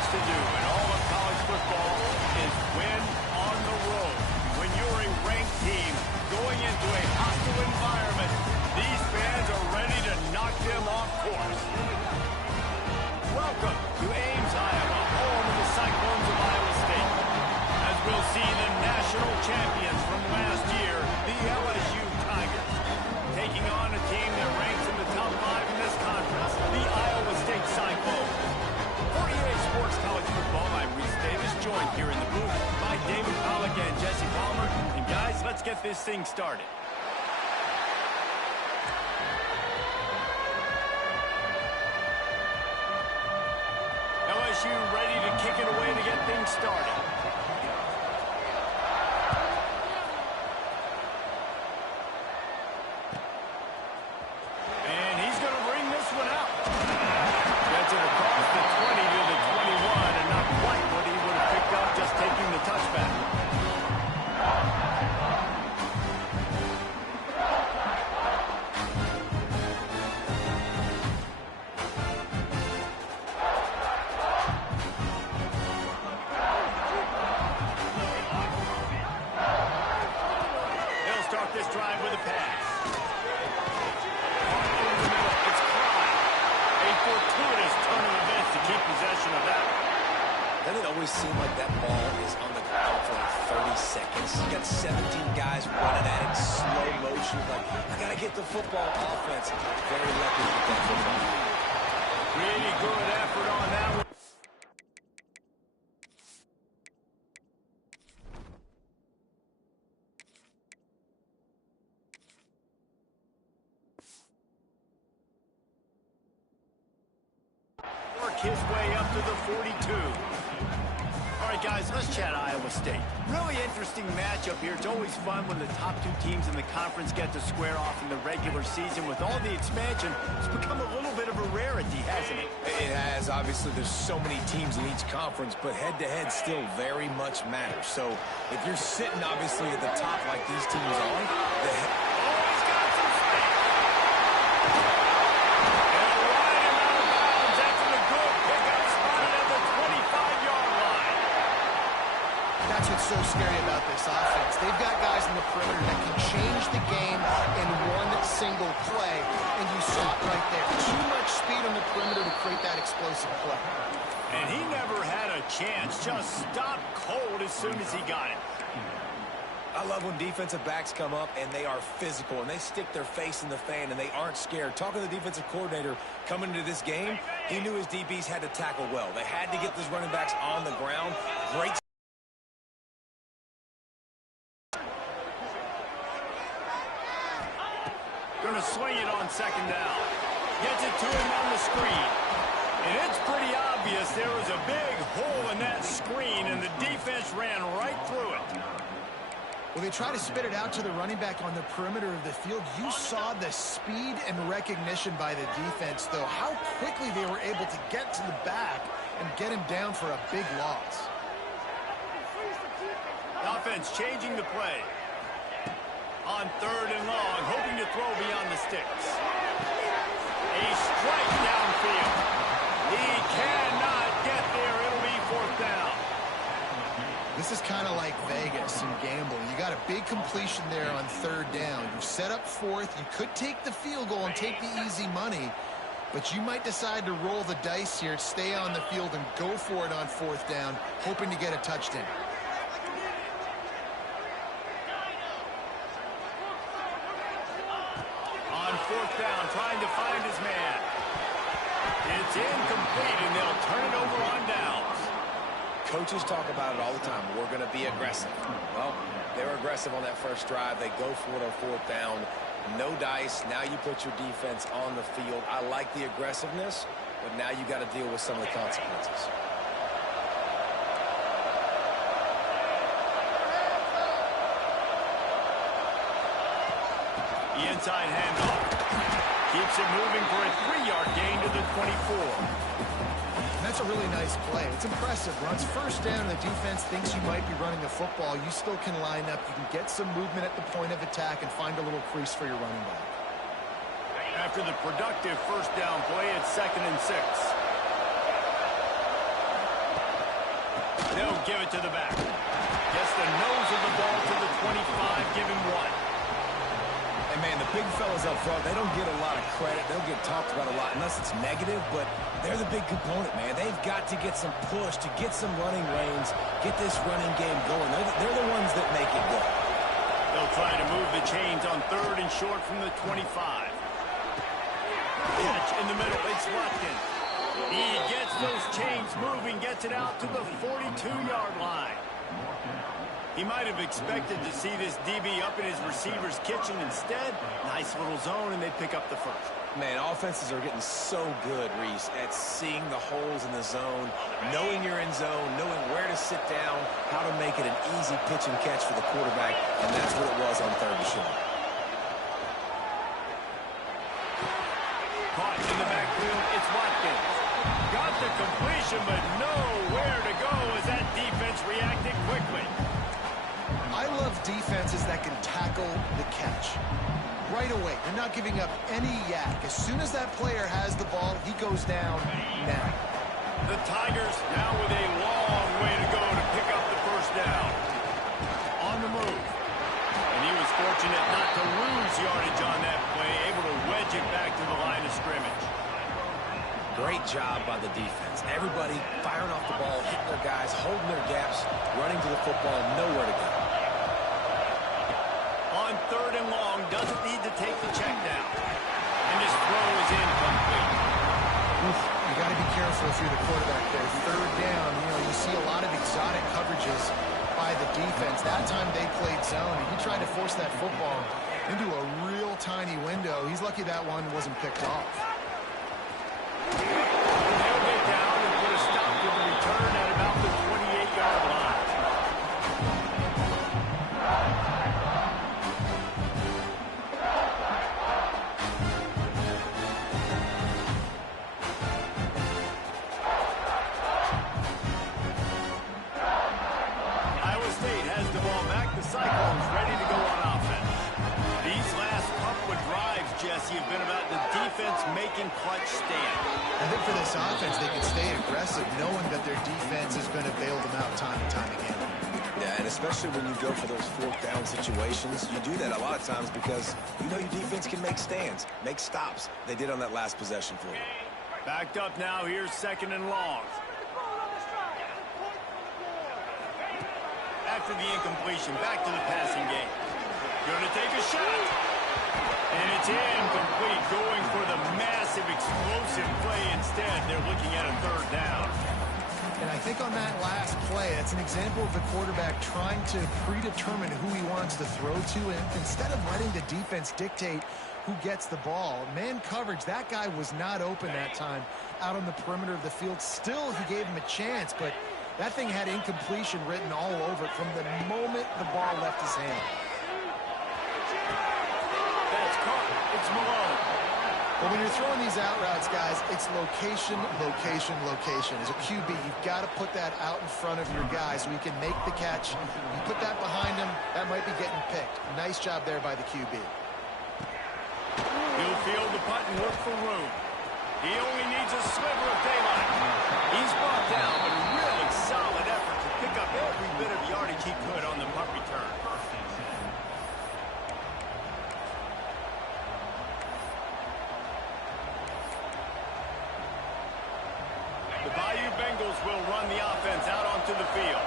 things to do in all of college football is win on the road. When you're a ranked team going into a hostile environment, these fans are ready to knock them off course. Welcome to Ames, Iowa, home of the Cyclones of Iowa State. As we'll see the national champions from last year, the LSU Tigers, taking on a team that ranks in the top 5 in this conference, the Iowa State Cyclones. For EA Sports College Football, I'm Reese Davis, joined here in the booth by David Pollack and Jesse Palmer. And guys, let's get this thing started. LSU ready to kick it away to get things started. And he's going to bring this one out. Gets it across the 20 to the 21, and not quite what he would have picked up just taking the touchback. This drive with a pass. It's Clyde. A fortuitous turn of events to keep possession of that. Doesn't it always seem like that ball is on the ground for like 30 seconds? You got 17 guys running at it, slow motion, like, I got to get the football. Offense, very lucky to get that football. Really good effort on that one. His way up to the 42. All right, guys, let's chat Iowa State. Really interesting matchup here. It's always fun when the top two teams in the conference get to square off in the regular season. With all the expansion, it's become a little bit of a rarity, hasn't it? It has. Obviously, there's so many teams in each conference, but head-to-head still very much matters. So if you're sitting, obviously, at the top like these teams are, he's got some space. That's what's so scary about this offense. They've got guys in the perimeter that can change the game in one single play, and you saw it right there. Too much speed on the perimeter to create that explosive play. And he never had a chance. Just stopped cold as soon as he got it. I love when defensive backs come up and they are physical and they stick their face in the fan and they aren't scared. Talking to the defensive coordinator coming into this game, he knew his DBs had to tackle well. They had to get those running backs on the ground. Great. Going to swing it on second down. Gets it to him on the screen. And it's pretty obvious there was a big hole in that screen, and the defense ran right through it. Well, they try to spit it out to the running back on the perimeter of the field. You saw the speed and recognition by the defense, though, how quickly they were able to get to the back and get him down for a big loss. The offense changing the play. On third and long, hoping to throw beyond the sticks. A strike downfield. He cannot get there. It'll be fourth down. This is kind of like Vegas and gambling. You got a big completion there on third down. You set up fourth. You could take the field goal and take the easy money, but you might decide to roll the dice here, stay on the field, and go for it on fourth down, hoping to get a touchdown. On fourth down, trying to find his man. It's incomplete, and they'll turn it over on downs. Coaches talk about it all the time. We're going to be aggressive. Well, they were aggressive on that first drive. They go for it on fourth down. No dice. Now you put your defense on the field. I like the aggressiveness, but now you got to deal with some of the consequences. The inside handoff. Keeps it moving for a 3-yard gain to the 24. That's a really nice play. It's impressive. Runs first down, and the defense thinks you might be running the football. You still can line up. You can get some movement at the point of attack and find a little crease for your running back. After the productive first down play, it's 2nd and 6. They'll give it to the back. Gets the nose of the ball to the 25, give him 1. And, man, the big fellas up front, they don't get a lot of credit. They'll get talked about a lot unless it's negative, but they're the big component, man. They've got to get some push, to get some running lanes, get this running game going. They're the ones that make it go. They'll try to move the chains on 3rd and short from the 25. Catch in the middle. It's Watkins. He gets those chains moving, gets it out to the 42-yard line. He might have expected to see this DB up in his receiver's kitchen. Instead, nice little zone, and they pick up the first. Man, offenses are getting so good, Reese, at seeing the holes in the zone, knowing you're in zone, knowing where to sit down, how to make it an easy pitch and catch for the quarterback, and that's what it was on 3rd and short. Caught in the backfield, it's Watkins. Got the completion, but nowhere to go as that defense reacted quickly. I love defenses that can tackle the catch. Right away, they're not giving up any yak. As soon as that player has the ball, he goes down now. The Tigers now with a long way to go to pick up the first down. On the move. And he was fortunate not to lose yardage on that play, able to wedge it back to the line of scrimmage. Great job by the defense. Everybody firing off the ball, hitting their guys, holding their gaps, running to the football, nowhere to go. On 3rd and long, doesn't need to take the check down. And his throw is incomplete. You got to be careful if you're the quarterback there. 3rd down, you see a lot of exotic coverages by the defense. That time they played zone, and he tried to force that football into a real tiny window. He's lucky that one wasn't picked off. They'll get down and put a stop to the return at about the 28-yard line. Cyclones ready to go on offense. These last couple of drives, Jesse, have been about the defense making clutch stand. I think for this offense, they can stay aggressive knowing that their defense is going to bail them out time and time again. Yeah, and especially when you go for those 4th down situations, you do that a lot of times because you know your defense can make stands, make stops. They did on that last possession for you. Backed up now, here's 2nd and long. After the incompletion, back to the passing game. Going to take a shot. And it's incomplete, going for the massive, explosive play instead. They're looking at a 3rd down. And I think on that last play, that's an example of the quarterback trying to predetermine who he wants to throw to, and instead of letting the defense dictate who gets the ball. Man coverage, that guy was not open that time out on the perimeter of the field. Still, he gave him a chance, but that thing had incompletion written all over it from the moment the ball left his hand. That's caught. It's Malone. Well, when you're throwing these out routes, guys, it's location, location, location. As a QB, you've got to put that out in front of your guy so he can make the catch. You put that behind him, that might be getting picked. Nice job there by the QB. He'll field the punt and look for room. He only needs a sliver of daylight. He's brought down, but a really solid effort to pick up every bit of yardage he could on the punt return. The Bayou Bengals will run the offense out onto the field.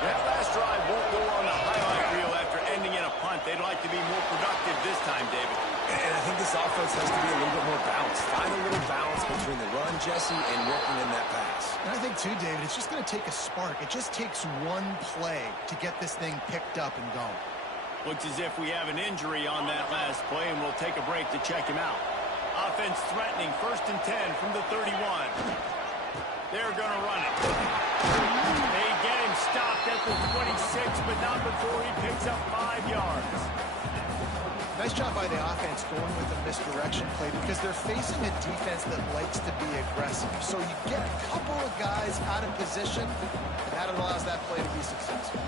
That last drive won't go on the highlight reel after ending in a punt. They'd like to be more productive this time, David. And I think this offense has to be a little bit more balanced. Find a little balance between the run, Jesse, and working in that pass. And I think, too, David, it's just going to take a spark. It just takes one play to get this thing picked up and going. Looks as if we have an injury on that last play, and we'll take a break to check him out. Offense threatening, 1st and 10 from the 31. They're going to run it. They get him stopped at the 26, but not before he picks up 5 yards. Nice job by the offense going with a misdirection play because they're facing a defense that likes to be aggressive. So you get a couple of guys out of position, and that allows that play to be successful.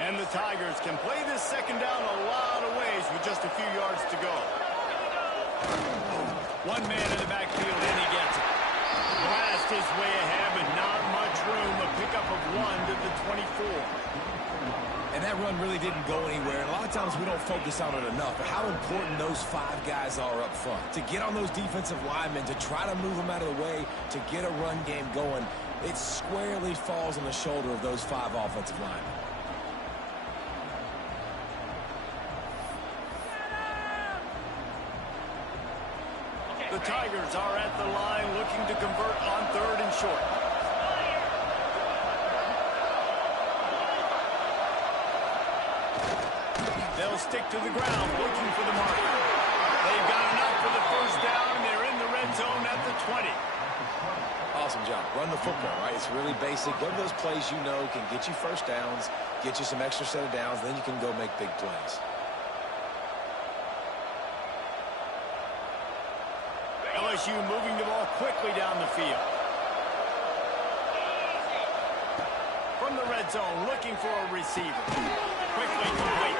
And the the Tigers can play this second down a lot of ways with just a few yards to go. One man in the backfield, and he gets it. Blast his way ahead, but not much room. A pickup of 1 to the 24. And that run really didn't go anywhere. And a lot of times we don't focus on it enough, but how important those 5 guys are up front. To get on those defensive linemen, to try to move them out of the way, to get a run game going, it squarely falls on the shoulder of those 5 offensive linemen. The Tigers are at the line looking to convert on 3rd and short. They'll stick to the ground looking for the mark. They've got enough for the first down. They're in the red zone at the 20. Awesome job. Run the football, right? It's really basic. Go to those plays you know can get you first downs, get you some extra set of downs, then you can go make big plays. LSU moving the ball quickly down the field. From the red zone, looking for a receiver. Quickly complete.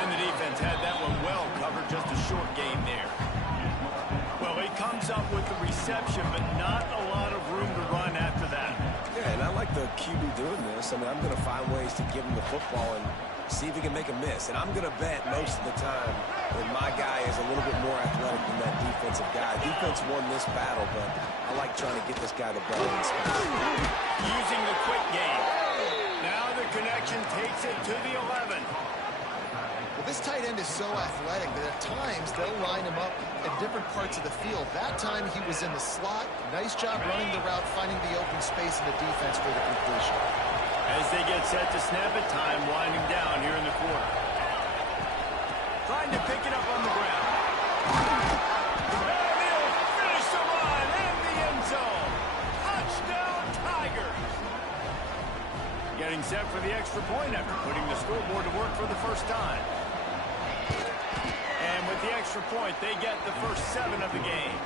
And the defense had that one well covered, just a short gain there. Well, he comes up with the reception, but not a lot of room to run after that. Yeah, and I like the QB doing this. I mean, I'm going to find ways to give him the football and see if he can make a miss. And I'm going to bet most of the time that my guy is a little bit more athletic than that defensive guy. Defense won this battle, but I like trying to get this guy the ball in space. Using the quick game. Now the connection takes it to the 11. Well, this tight end is so athletic that at times they'll line him up in different parts of the field. That time he was in the slot. Nice job running the route, finding the open space in the defense for the completion. As they get set to snap it, time winding down here in the quarter. Trying to pick it up on the ground. And he'll finish the run in the end zone. Touchdown, Tigers. Getting set for the extra point after putting the scoreboard to work for the first time. And with the extra point, they get the first 7 of the game.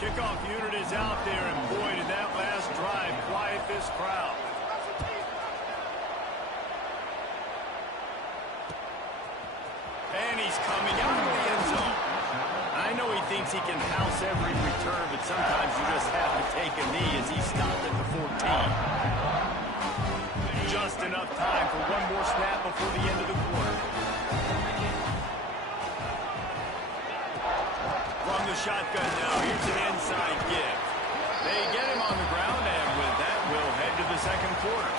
Kickoff unit is out there, and boy, did that last drive quiet this crowd. And he's coming out of the end zone. I know he thinks he can house every return, but sometimes you just have to take a knee as he stopped at the 14. Just enough time for one more snap before the end of the quarter. From the shotgun now, here's an inside give. They get him on the ground, and with that, we'll head to the second quarter.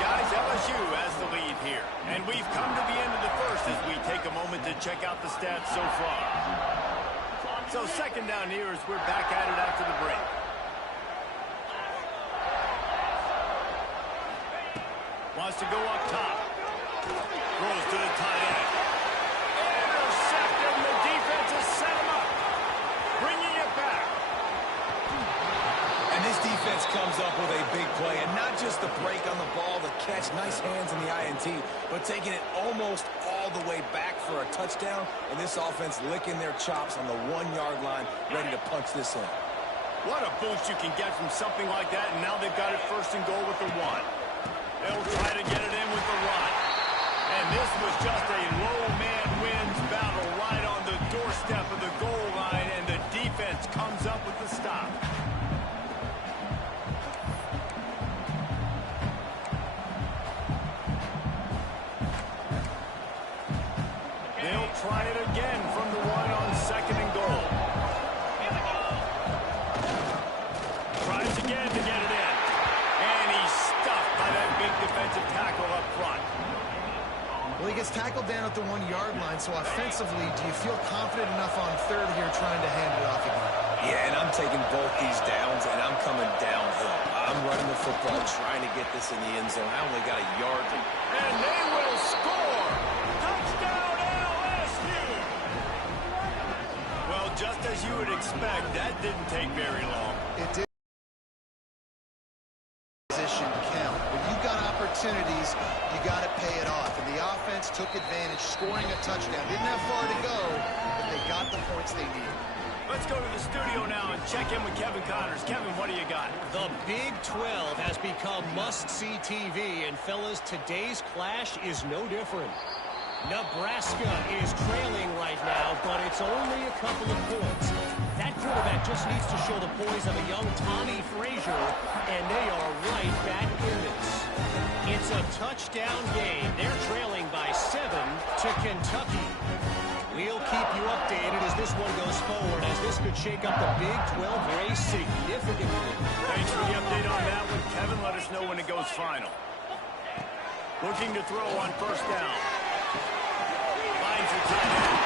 Guys, LSU has the lead here. And we've come to the end of the first as we take a moment to check out the stats so far. So second down here as we're back at it after the break. Wants to go up top. Throws to the tight end. Intercepted, and the defense has set him up. Bringing it back. And this defense comes up with a big play, and not just the break on the ball, the catch, nice hands in the INT, but taking it almost all the way back for a touchdown, and this offense licking their chops on the 1-yard line, ready to punch this in. What a boost you can get from something like that, and now they've got it first and goal with the 1. They'll try to get it in with the run. And this was just a low man wins battle right on the doorstep of the goal line, and the defense comes up with the stop. They'll try it again from the 1 on second and goal. Tries again to get it in. And he's stuffed by that big defensive tackle up front. Well, he gets tackled down at the 1-yard line, so offensively, do you feel confident enough on third here trying to hand it off again? Yeah, and I'm taking both these downs, and I'm coming downhill. I'm running the football, trying to get this in the end zone. I only got a yard to... And they will score! Touchdown, LSU! Well, just as you would expect, that didn't take very long. It did. Position count. When you got opportunities, you got to pay it off. And the offense took advantage, scoring a touchdown. Didn't have far to go, but they got the points they needed. Let's go to the studio now and check in with Kevin Connors. Kevin, what do you got? The Big 12 has become must-see TV, and fellas, today's clash is no different. Nebraska is trailing right now, but it's only a couple of points. That quarterback just needs to show the poise of a young Tommy Frazier, and they are right back in this. It's a touchdown game. They're trailing by 7 to Kentucky. We'll keep you updated as this one goes forward, as this could shake up the Big 12 race significantly. Thanks for the update on that one, Kevin. Let us know when it goes final. Looking to throw on first down. Finds the tight end.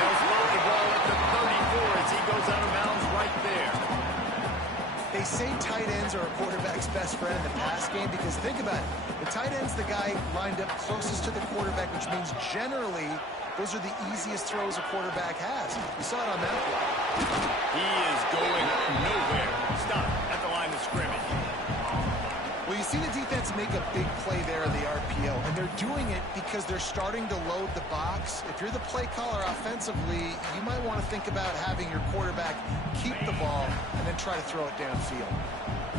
There's the ball at the 34 as he goes out of bounds right there. They say tight ends are a quarterback's best friend in the pass game because think about it. The tight end's the guy lined up closest to the quarterback, which means generally those are the easiest throws a quarterback has. You saw it on that play. He is going nowhere. Stop at the line of scrimmage. Well, you see the defense make a big play there in the RPO, and they're doing it because they're starting to load the box. If you're the play caller offensively, you might want to think about having your quarterback keep the ball and then try to throw it downfield.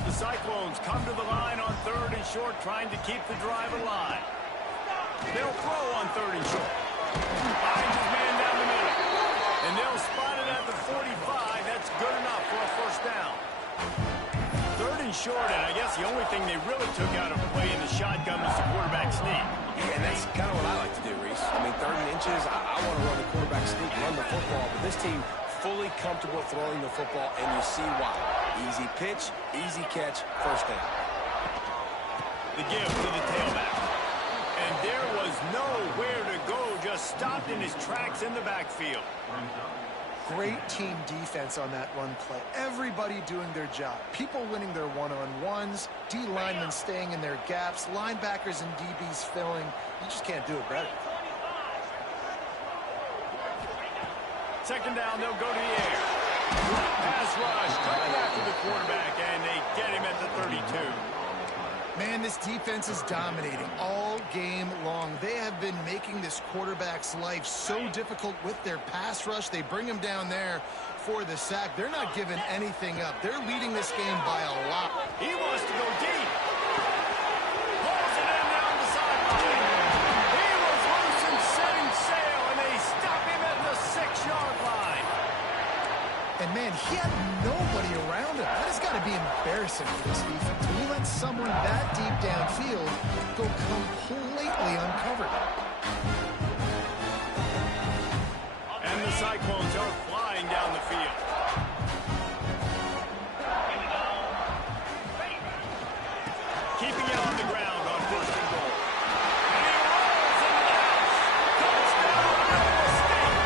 The Cyclones come to the line on 3rd and short, trying to keep the drive alive. They'll throw on 3rd and short. Finds his man down the middle. And they'll spot it at the 45. That's good enough for a first down. 3rd and short, and I guess the only thing they really took out of play in the shotgun was the quarterback sneak. Yeah, and that's kind of what I like to do, Reese. I mean, 3rd and inches, I want to run the quarterback sneak, run the football, but this team fully comfortable throwing the football, and you see why. Easy pitch, easy catch, first down. The give to the tailback. And there was nowhere to go, just stopped in his tracks in the backfield. Great team defense on that run play. Everybody doing their job. People winning their one-on-ones, D linemen staying in their gaps, linebackers and DBs filling. You just can't do it better. 2nd down, they'll go to the air. Pass rush, coming after the quarterback, and they get him at the 32. Man, this defense is dominating all game long. They have been making this quarterback's life so difficult with their pass rush. They bring him down there for the sack. They're not giving anything up. They're leading this game by a lot. He wants to go deep. Pulls it in down the sideline. He was loose and setting sail, and they stop him at the 6-yard line. And, man, he had nobody around him. That has got to be embarrassing for this defense. When you let someone that deep downfield go completely uncovered. And the Cyclones are flying down the field. Keeping it on the ground on 1st and goal. And he rolls into the house. Touchdown, Iowa State.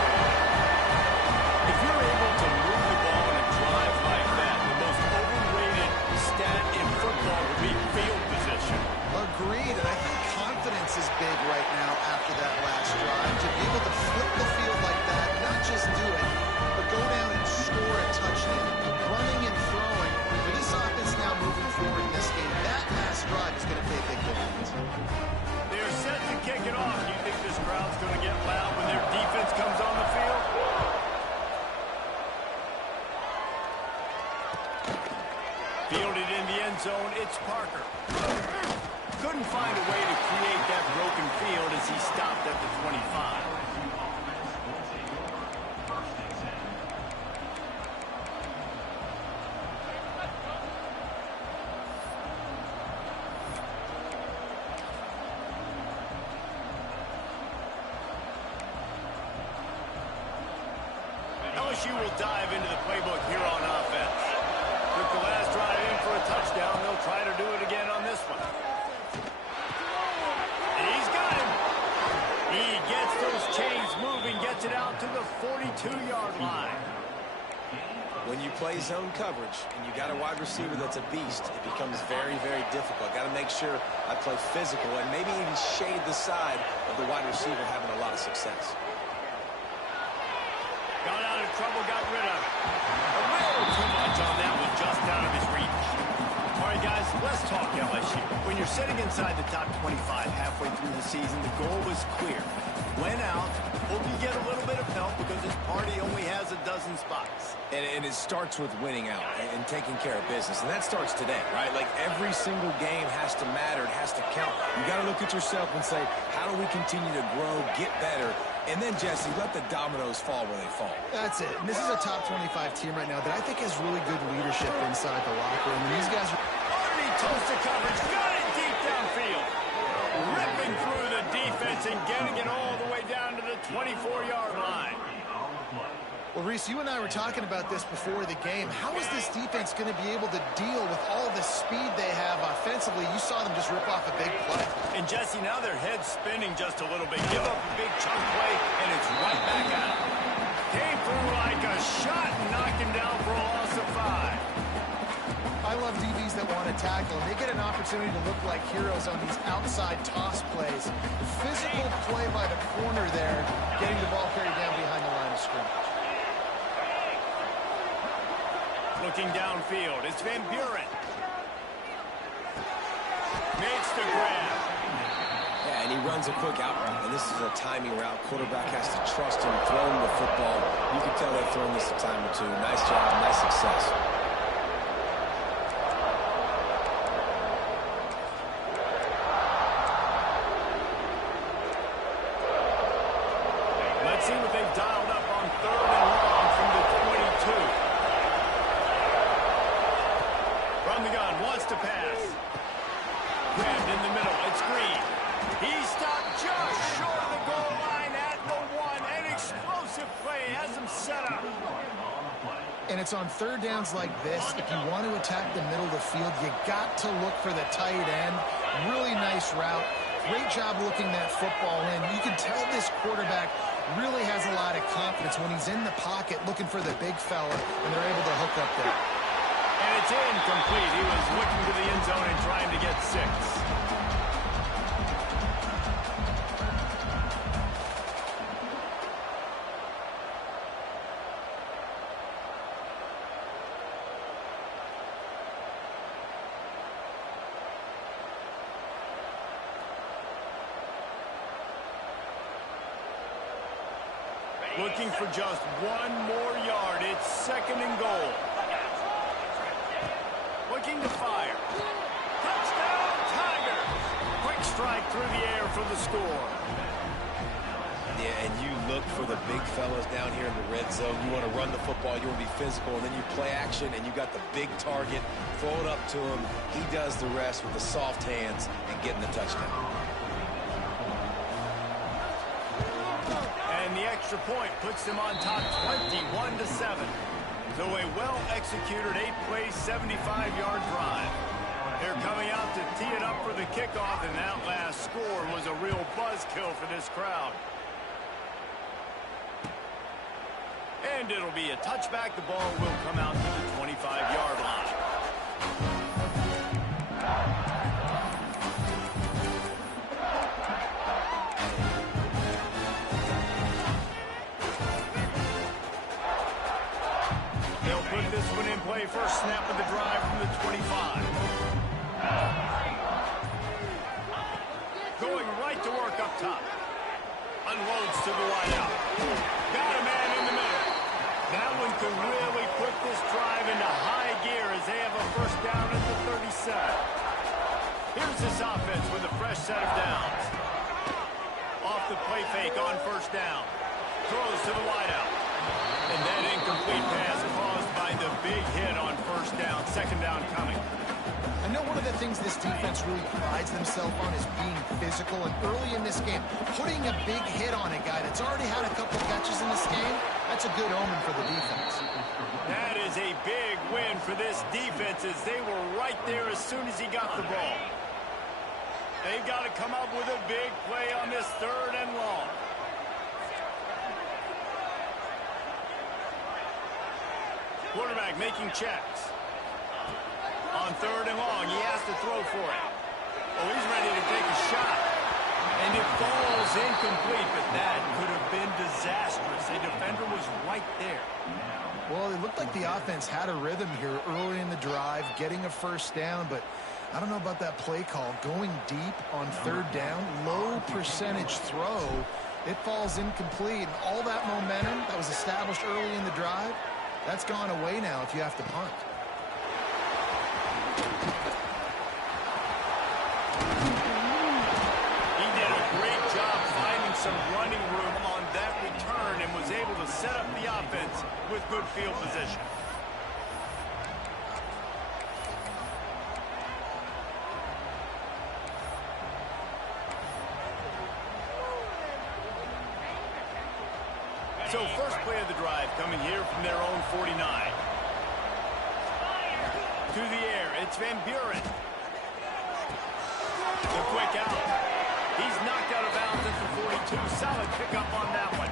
If you're able to move the ball in a drive like that, the most overrated stat in football would be field position. Agreed, and I think confidence is big right now after that last drive. To be able to flip the field like that, not just do it, but go down and score a touchdown. Running and throwing. For this offense now moving forward in this game, that last drive is going to pay a big difference. They're set to kick it off. Do you think this crowd's going to get loud when their defense comes on the field? Fielded in the end zone, it's Parker. Couldn't find a way to create that broken field as he stopped at the 25. LSU will dive into the playbook here on offense. Took the last drive in for a touchdown. They'll try to do it again on this one. And he's got him. He gets those chains moving, gets it out to the 42-yard line. When you play zone coverage and you got a wide receiver that's a beast, it becomes very, very difficult. Got to make sure I play physical and maybe even shade the side of the wide receiver having a lot of success. Got out of trouble, got rid of it. A little too much on that one, just out of his reach. All right, guys, let's talk LSU. When you're sitting inside the top 25 halfway through the season, the goal was clear. Win out, Hope you get a little bit of help because this party only has a dozen spots. And it starts with winning out and taking care of business. And that starts today, right? Like every single game has to matter. It has to count. You got to look at yourself and say, how do we continue to grow, get better? And then, Jesse, let the dominoes fall where they fall. That's it. And this is a top 25 team right now that I think has really good leadership inside the locker room. And these guys are... Underneath toasted coverage. Got it deep downfield. Ripping through the defense and getting it all the way down to the 24-yard line. Well, Reese, you and I were talking about this before the game. How is this defense going to be able to deal with all the speed they have offensively? You saw them just rip off a big play. And, Jesse, now their head's spinning just a little bit. Give up a big chunk play, and it's right back out. Came through like a shot and knocked him down for a loss of 5. I love DBs that want to tackle, and they get an opportunity to look like heroes on these outside toss plays. Physical play by the corner there, getting the ball carried down behind the line of scrimmage. Looking downfield, it's Van Buren. Makes the grab. Yeah, and he runs a quick out route, and this is a timing route. Quarterback has to trust him, throw him the football. You can tell they've thrown this a time or two. Nice job, nice success. Let's see what they've dialed up on 3rd and long from the 22. From the gun, wants to pass. Grabbed in the middle, it's Green. He stopped just short of the goal line at the 1. An explosive play has him set up. And it's on third downs like this. If you want to attack the middle of the field, you got to look for the tight end. Really nice route. Great job looking that football in. You can tell this quarterback really has a lot of confidence when he's in the pocket looking for the big fella, and they're able to hook up there. And it's incomplete. He was looking to the end zone and trying to get 6. Looking for just 1 more yard. It's 2nd and goal. Looking to fire. Touchdown, Tigers! Quick strike through the air for the score. Yeah, and you look for the big fellas down here in the red zone. You want to run the football, you want to be physical, and then you play action, and you got the big target. Throw it up to him. He does the rest with the soft hands and getting the touchdown. And the extra point puts them on top 21-7. So a well-executed 8-play, 75-yard drive. They're coming out to tee it up for the kickoff, and that last score was a real buzzkill for this crowd. And it'll be a touchback. The ball will come out to the 25-yard line. Play first snap of the drive from the 25. Going right to work up top. Unloads to the wideout. Got a man in the middle. That one could really put this drive into high gear as they have a first down at the 37. Here's this offense with a fresh set of downs. Off the play fake on first down. Throws to the wideout. And that incomplete pass caused by the big hit on first down. 2nd down coming. I know one of the things this defense really prides themselves on is being physical, and early in this game, putting a big hit on a guy that's already had a couple catches in this game, that's a good omen for the defense. That is a big win for this defense as they were right there as soon as he got the ball. They've got to come up with a big play on this 3rd and long. Quarterback making checks. On 3rd and long, he has to throw for it. Oh, he's ready to take a shot. And it falls incomplete, but that could have been disastrous. The defender was right there. Well, it looked like the offense had a rhythm here early in the drive, getting a first down, but I don't know about that play call. Going deep on 3rd down, low percentage throw, It falls incomplete, and all that momentum that was established early in the drive, that's gone away now if you have to punt. He did a great job finding some running room on that return and was able to set up the offense with good field position. So first play of the drive coming here from their own 49. To the air, it's Van Buren. The quick out. He's knocked out of bounds at the 42. Solid pickup on that one.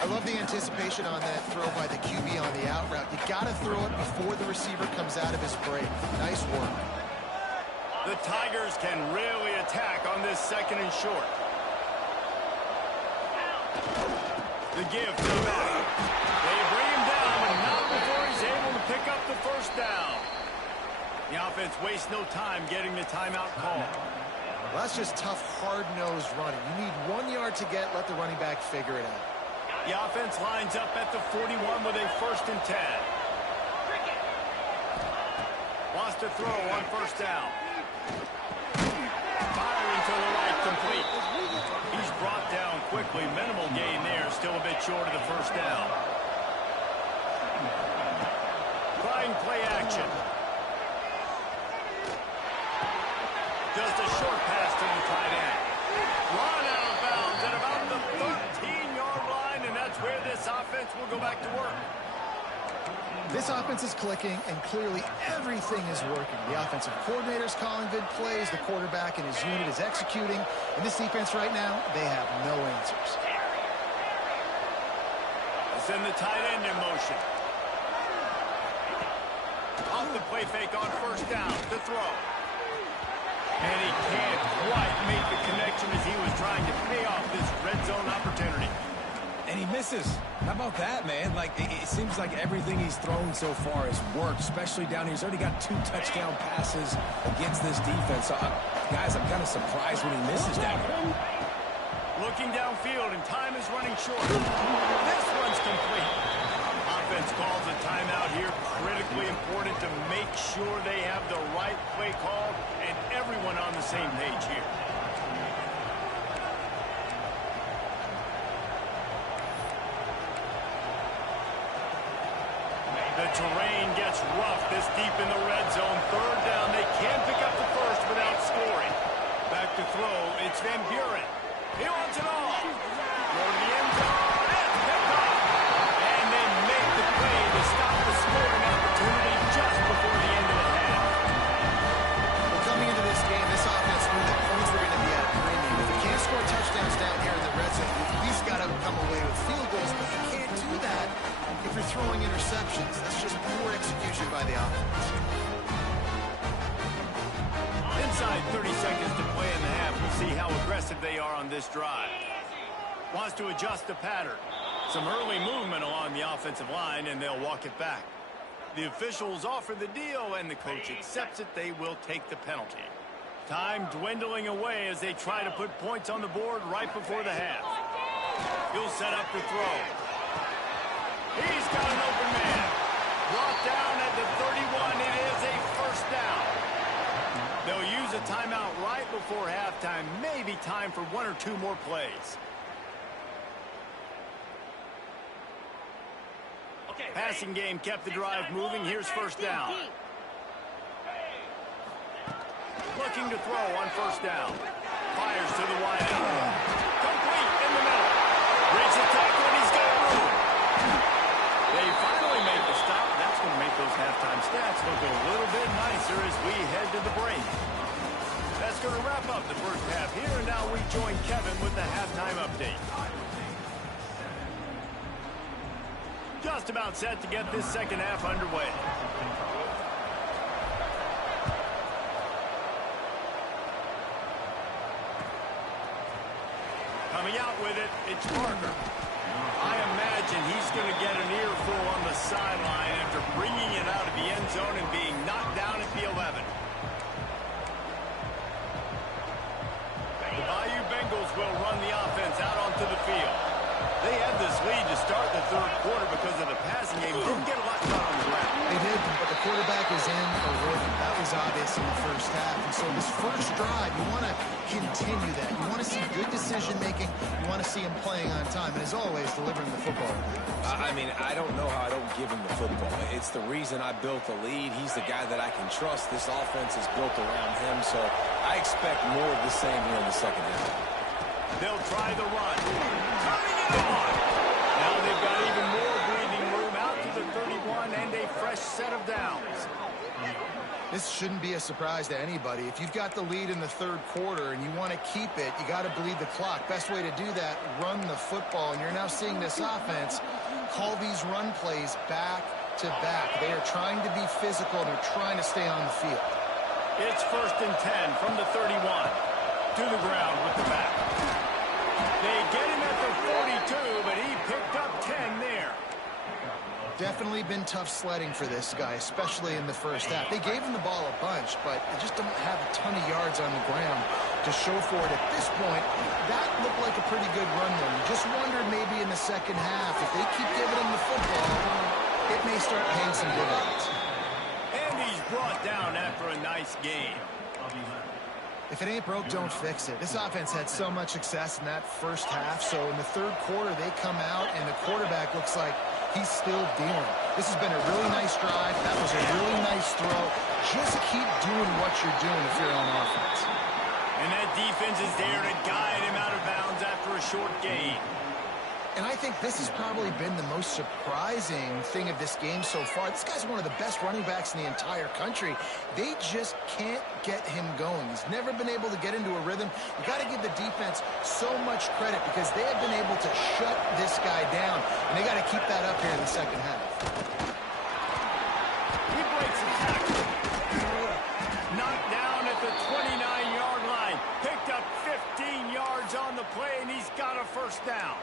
I love the anticipation on that throw by the QB on the out route. You got to throw it before the receiver comes out of his break. Nice work. The Tigers can really attack on this second and short. The give to the back. They bring him down, but not before he's able to pick up the first down. The offense wastes no time getting the timeout call. Well, that's just tough, hard-nosed running. You need 1 yard to get, let the running back figure it out. The offense lines up at the 41 with a 1st and 10. Wants to throw on first down. Firing to the right, complete. He's brought down quickly. Minimal gain there, still a bit short of the first down. Trying play action. Just a short pass to the tight end. Run out of bounds at about the 13-yard line, and that's where this offense will go back to work. This offense is clicking, and clearly everything is working. The offensive coordinator's calling good plays. The quarterback and his unit is executing. And this defense right now, they have no answers. Send the tight end in motion. Off the play fake on first down to throw. And he can't quite make the connection as he was trying to pay off this red zone opportunity. And he misses. How about that, man? Like, it seems like everything he's thrown so far has worked, especially down here. He's already got 2 touchdown passes against this defense. So, guys, I'm kind of surprised when he misses down here. Looking downfield, and time is running short. This one's complete. Offense calls a timeout here. Critically important to make sure they have the right play call and everyone on the same page here. The terrain gets rough this deep in the red zone. 3rd down. They can pick up the first without scoring. Back to throw. It's Van Buren. He wants it all. Go to the end zone. It's picked off. And they make the play to stop the scoring opportunity just before the end of the half. Well, coming into this game, this offense knew that points were going to be at a premium. If you can't score touchdowns down here in the red zone, you at least got to come away with field goals, but you can't do that if you're throwing interceptions. That's just poor execution by the offense. Inside 30 seconds to play in the half. We'll see how aggressive they are on this drive. Wants to adjust the pattern. Some early movement along the offensive line, and they'll walk it back. The officials offer the deal, and the coach accepts it. They will take the penalty. Time dwindling away as they try to put points on the board right before the half. He'll set up to throw. He's got an open man. Brought down at the 31. It is a first down. They'll use a timeout right before halftime. Maybe time for 1 or 2 more plays. Passing game kept the drive moving. Here's first down. Looking to throw on first down. Fires to the wide out. Complete in the middle. Breaks the tackle, and he's got room. They finally make the stop. That's going to make those halftime stats look a little bit nicer as we head to the break. That's going to wrap up the first half here, and now we join Kevin with the halftime update. Just about set to get this second half underway. Coming out with it, it's Parker. I imagine he's going to get an earful on the sideline after bringing it out of the end zone and being knocked down at the 11. The Bayou Bengals Eagles will run the offense out onto the field. They had this lead to start the third quarter because of the passing game. Didn't get a lot done on the ground. They did, but the quarterback is in a rhythm. That was obvious in the first half. And so this first drive, you want to continue that. You want to see good decision-making. You want to see him playing on time. And as always, delivering the football. I mean, I don't know how I don't give him the football. It's the reason I built the lead. He's the guy that I can trust. This offense is built around him, so I expect more of the same here in the second half. They'll try the run. Turning it on. Now they've got even more breathing room out to the 31 and a fresh set of downs. This shouldn't be a surprise to anybody. If you've got the lead in the third quarter and you want to keep it, you got to bleed the clock. Best way to do that, run the football. And you're now seeing this offense call these run plays back to back. They are trying to be physical. They're trying to stay on the field. It's 1st and 10 from the 31. To the ground with the back. They get him at the 42, but he picked up 10 there. Definitely been tough sledding for this guy, especially in the first half. They gave him the ball a bunch, but they just don't have a ton of yards on the ground to show for it. At this point, that looked like a pretty good run though. You just wondered maybe in the second half, if they keep giving him the football, it may start paying some dividends. And he's brought down after a nice game. If it ain't broke, don't fix it. This offense had so much success in that first half, so in the third quarter, they come out, and the quarterback looks like he's still dealing. This has been a really nice drive. That was a really nice throw. Just keep doing what you're doing if you're on offense. And that defense is there to guide him out of bounds after a short gain. And I think this has probably been the most surprising thing of this game so far. This guy's one of the best running backs in the entire country. They just can't get him going. He's never been able to get into a rhythm. You got to give the defense so much credit because they have been able to shut this guy down. And they got to keep that up here in the second half. He breaks a tackle. Knocked down at the 29-yard line. Picked up 15 yards on the play, and he's got a first down.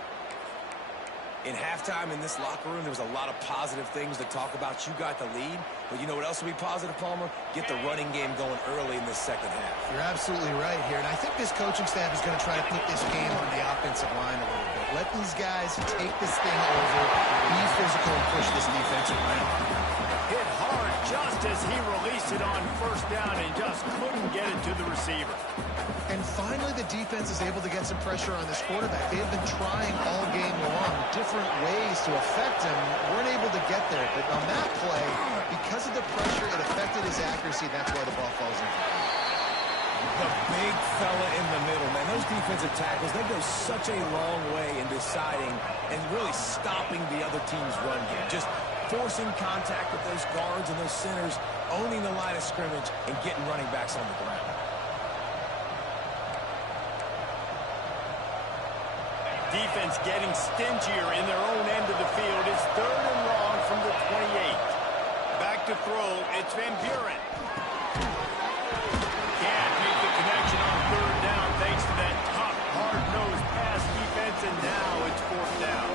In halftime in this locker room, there was a lot of positive things to talk about. You got the lead, but you know what else will be positive, Palmer? Get the running game going early in this second half. You're absolutely right here, and I think this coaching staff is going to try to put this game on the offensive line a little bit. Let these guys take this thing over, be physical, and push this defense around. Hit hard just as he released it on first down and just couldn't get it to the receiver. And finally, the defense is able to get some pressure on this quarterback. They have been trying all game long different ways to affect him. Weren't able to get there. But on that play, because of the pressure, it affected his accuracy. That's why the ball falls in. The big fella in the middle, man. Those defensive tackles, they go such a long way in deciding and really stopping the other team's run game. Just forcing contact with those guards and those centers, owning the line of scrimmage, and getting running backs on the ground. Defense getting stingier in their own end of the field. It's 3rd and long from the 28. Back to throw. It's Van Buren. Can't make the connection on 3rd down thanks to that tough, hard-nosed pass defense, and now it's 4th down.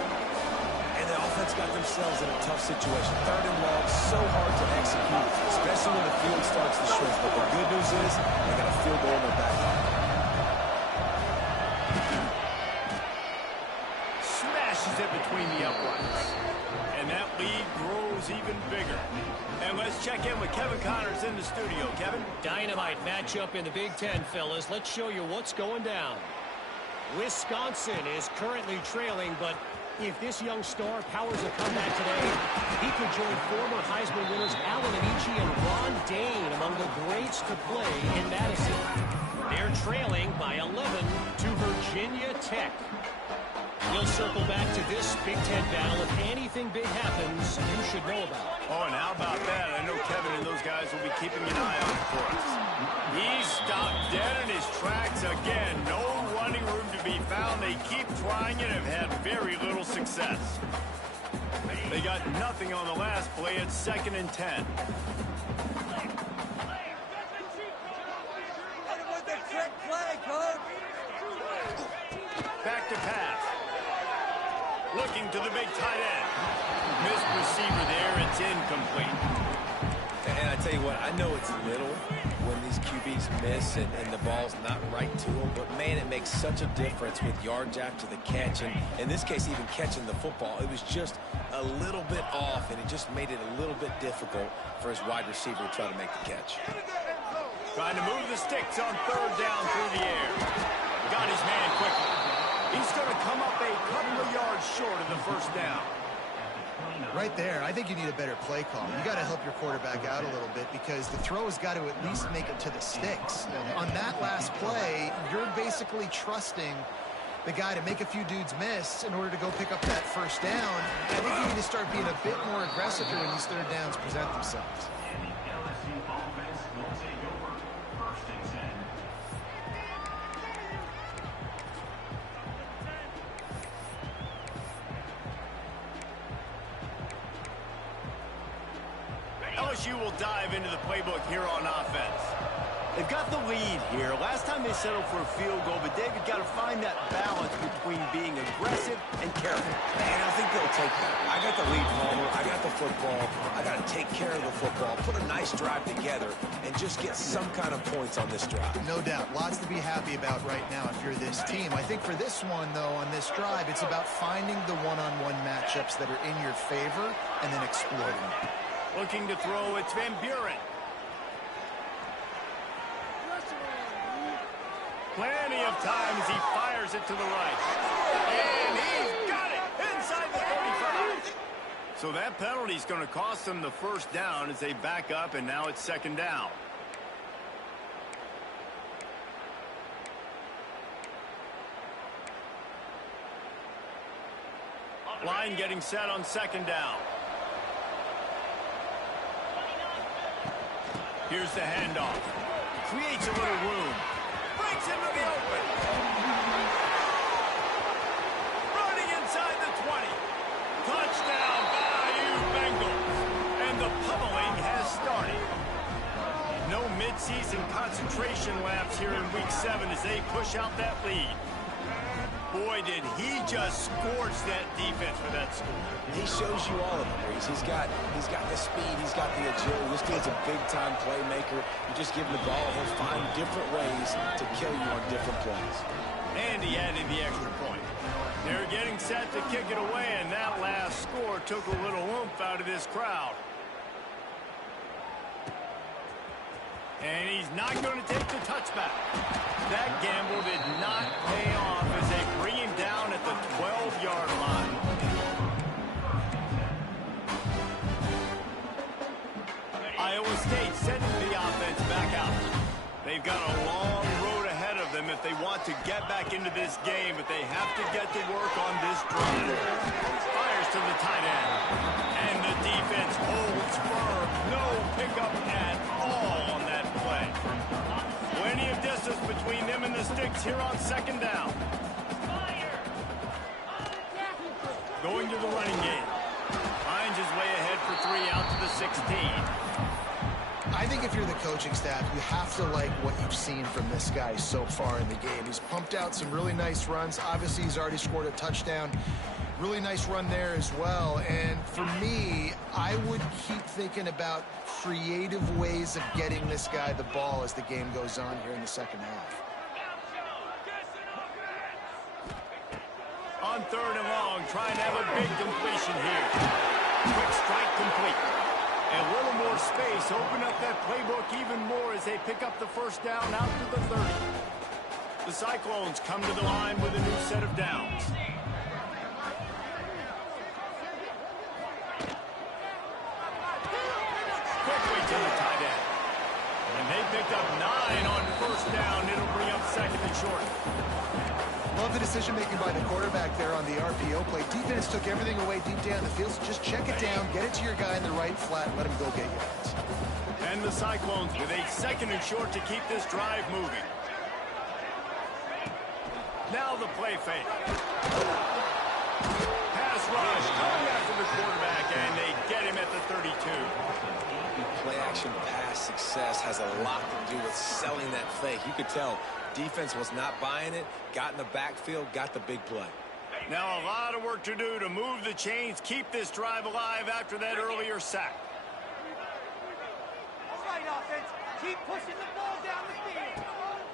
And the offense got themselves in a tough situation. 3rd and long, so hard to execute, especially when the field starts to shrink. But the good news is they got a field goal in their back pocket. It between the uprights. And that lead grows even bigger. And let's check in with Kevin Connors in the studio. Kevin? Dynamite matchup in the Big Ten, fellas. Let's show you what's going down. Wisconsin is currently trailing, but if this young star powers a comeback today, he could join former Heisman winners Allen Amici and Ron Dane among the greats to play in Madison. They're trailing by 11 to Virginia Tech. We'll circle back to this Big Ten battle. If anything big happens, you should know about it. Oh, and how about that? I know Kevin and those guys will be keeping an eye on it for us. He's stopped dead in his tracks again. No running room to be found. They keep trying it and have had very little success. They got nothing on the last play. It's 2nd and 10. Back to pass. Looking to the big tight end. Missed receiver there. It's incomplete. And I tell you what, I know it's little when these QBs miss and the ball's not right to them, but man, it makes such a difference with yards after the catch, and in this case, even catching the football. It was just a little bit off, and it just made it a little bit difficult for his wide receiver to try to make the catch. Trying to move the sticks on third down through the air. Got his man quickly. He's going to come up a couple of yards short of the first down. Right there, I think you need a better play call. You got to help your quarterback out a little bit because the throw has got to at least make it to the sticks. On that last play, you're basically trusting the guy to make a few dudes miss in order to go pick up that first down. I think you need to start being a bit more aggressive here when these third downs present themselves. LSU will dive into the playbook here on offense. They've got the lead here. Last time they settled for a field goal, but David got to find that balance between being aggressive and careful. And I think they'll take that. I got the lead, Palmer. I got the football. I got to take care of the football, put a nice drive together, and just get some kind of points on this drive. No doubt. Lots to be happy about right now if you're this team. I think for this one, though, on this drive, it's about finding the one-on-one matchups that are in your favor and then exploiting them. Looking to throw, it's Van Buren. Plenty of time as he fires it to the right. And he's got it inside the 45. So that penalty is going to cost them the first down as they back up, and now it's second down. Line getting set on second down. Here's the handoff. Creates a little room. Breaks into the open. Running inside the 20. Touchdown, Bayou Bengals. And the pummeling has started. No midseason concentration laps here in Week 7 as they push out that lead. Boy, did he just scorch that defense for that score. He shows you all of it, Reese. He's got the speed, he's got the agility. This dude's a big-time playmaker. You just give him the ball, he'll find different ways to kill you on different plays. And he added the extra point. They're getting set to kick it away, and that last score took a little oomph out of this crowd. And he's not going to take the touchback. That gamble did not pay off as they bring him down at the 12-yard line. Iowa State sending the offense back out. They've got a long road ahead of them if they want to get back into this game, but they have to get to work on this drive. Fires to the tight end. And the defense holds firm. No pickup at all on that play. Plenty of distance between them and the sticks here on second down. Going to the running game. Finds his way ahead for 3 out to the 16. I think if you're the coaching staff, you have to like what you've seen from this guy so far in the game. He's pumped out some really nice runs. Obviously, he's already scored a touchdown. Really nice run there as well. And for me, I would keep thinking about creative ways of getting this guy the ball as the game goes on here in the second half. On third and long, trying to have a big completion here. Quick strike complete. A little more space, open up that playbook even more as they pick up the first down out to the 30. The Cyclones come to the line with a new set of downs. Quickly to the tight end. And they picked up 9 on first down. It'll bring up second and short. Love the decision-making by the quarterback there on the RPO play. Defense took everything away deep down the field, so just check it down, get it to your guy in the right flat, and let him go get yards. And the Cyclones with a second and short to keep this drive moving. Now the play fake. Pass rush coming after the quarterback, and they get him at the 32. Play-action pass success has a lot to do with selling that fake. You could tell defense was not buying it, got in the backfield, got the big play. Now a lot of work to do to move the chains, keep this drive alive after that earlier sack. Keep pushing the ball down the field.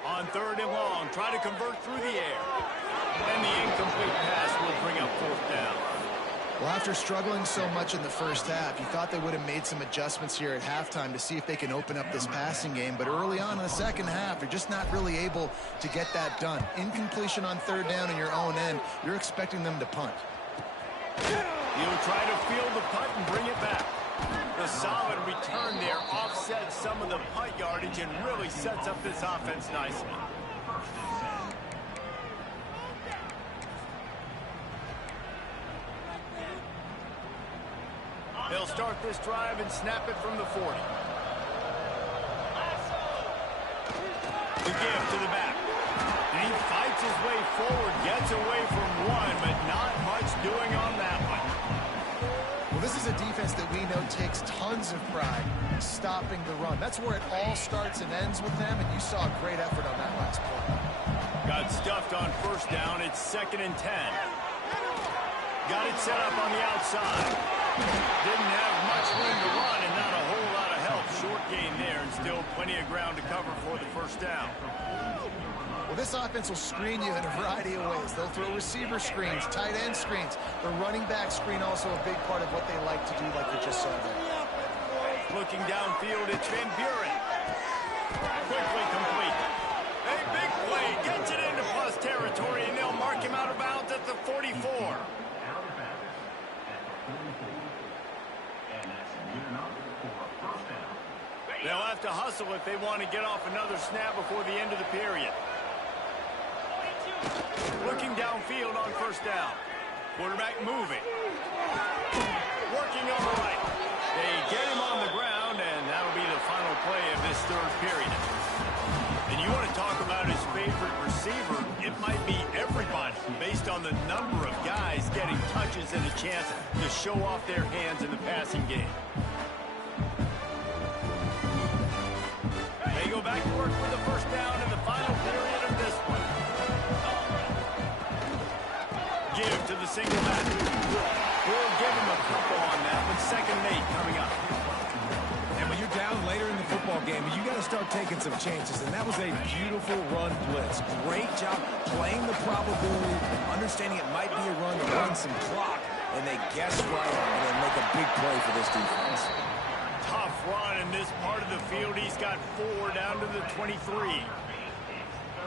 On 3rd and long, try to convert through the air. And the incomplete pass will bring up 4th down. Well, after struggling so much in the first half, you thought they would have made some adjustments here at halftime to see if they can open up this passing game. But early on in the second half, you're just not really able to get that done. Incompletion on 3rd down in your own end, you're expecting them to punt. He'll try to field the punt and bring it back. The solid return there offsets some of the punt yardage and really sets up this offense nicely. They'll start this drive and snap it from the 40. The give to the back. And he fights his way forward, gets away from one, but not much doing on that one. Well, this is a defense that we know takes tons of pride stopping the run. That's where it all starts and ends with them, and you saw a great effort on that last play. Got stuffed on 1st down. It's 2nd and 10. Got it set up on the outside. Didn't have much room to run and not a whole lot of help. Short gain there and still plenty of ground to cover for the 1st down. Well, this offense will screen you in a variety of ways. They'll throw receiver screens, tight end screens. The running back screen also a big part of what they like to do, like we just saw there. Looking downfield, it's Van Buren. Quickly complete. A big play gets it into plus territory, and they'll mark him out of bounds at the 44. They'll have to hustle if they want to get off another snap before the end of the period. Looking downfield on 1st down. Quarterback moving. Working on the right. They get him on the ground, and that'll be the final play of this 3rd period. And you want to talk about his favorite receiver, it might be everybody, based on the number of guys getting touches and a chance to show off their hands in the passing game. They go back to work for the 1st down in the final period of this one. Give to the single back. We'll give him a couple on that with 2nd and 8 coming up. And when you're down later in the football game, you got to start taking some chances. And that was a beautiful run blitz. Great job playing the probability, understanding it might be a run to run some clock. And they guess right and they make a big play for this defense. Tough run in this part of the field. He's got 4 down to the 23.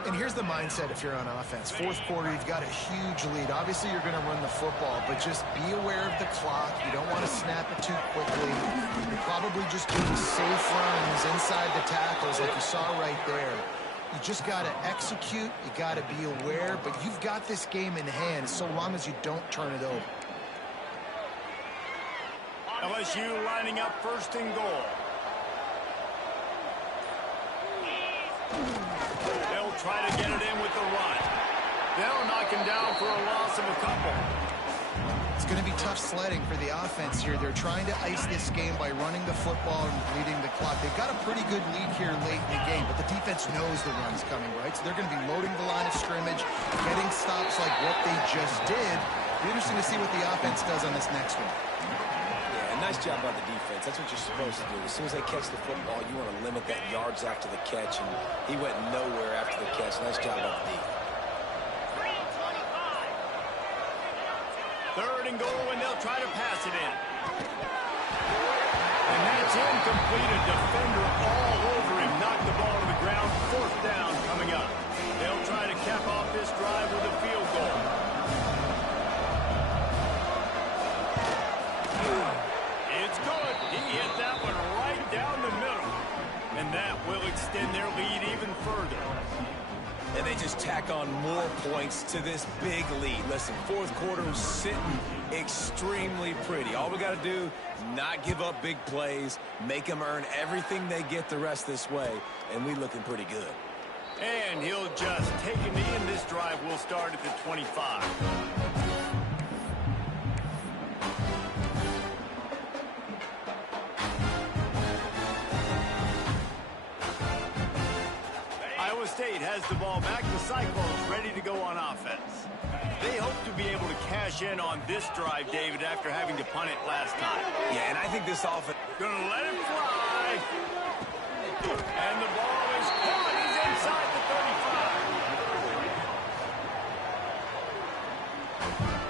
And here's the mindset if you're on offense. 4th quarter, you've got a huge lead. Obviously, you're going to run the football, but just be aware of the clock. You don't want to snap it too quickly. You're probably just doing safe runs inside the tackles like you saw right there. You just got to execute. You got to be aware, but you've got this game in hand so long as you don't turn it over. LSU lining up 1st and goal. They'll try to get it in with the run. They'll knock him down for a loss of a couple. It's going to be tough sledding for the offense here. They're trying to ice this game by running the football and leading the clock. They've got a pretty good lead here late in the game, but the defense knows the run's coming, right? So they're going to be loading the line of scrimmage, getting stops like what they just did. It'll be interesting to see what the offense does on this next one. Nice job by the defense. That's what you're supposed to do. As soon as they catch the football, you want to limit that yards after the catch, and he went nowhere after the catch. Nice job by the D. 3rd and goal, and they'll try to pass it in. And that's incomplete. A defender all over him. Knocked the ball to the ground. 4th down coming up. They'll try to cap off this drive with a field goal. It's good. He hit that one right down the middle. And that will extend their lead even further. And they just tack on more points to this big lead. Listen, 4th quarter was sitting extremely pretty. All we got to do, not give up big plays, make them earn everything they get the rest this way, and we looking pretty good. And he'll just take a knee, and this drive will start at the 25. State has the ball back. The Cyclones ready to go on offense. They hope to be able to cash in on this drive, David, after having to punt it last time. Yeah, and I think this offense... Gonna let it fly. And the ball is caught. He's inside the 35.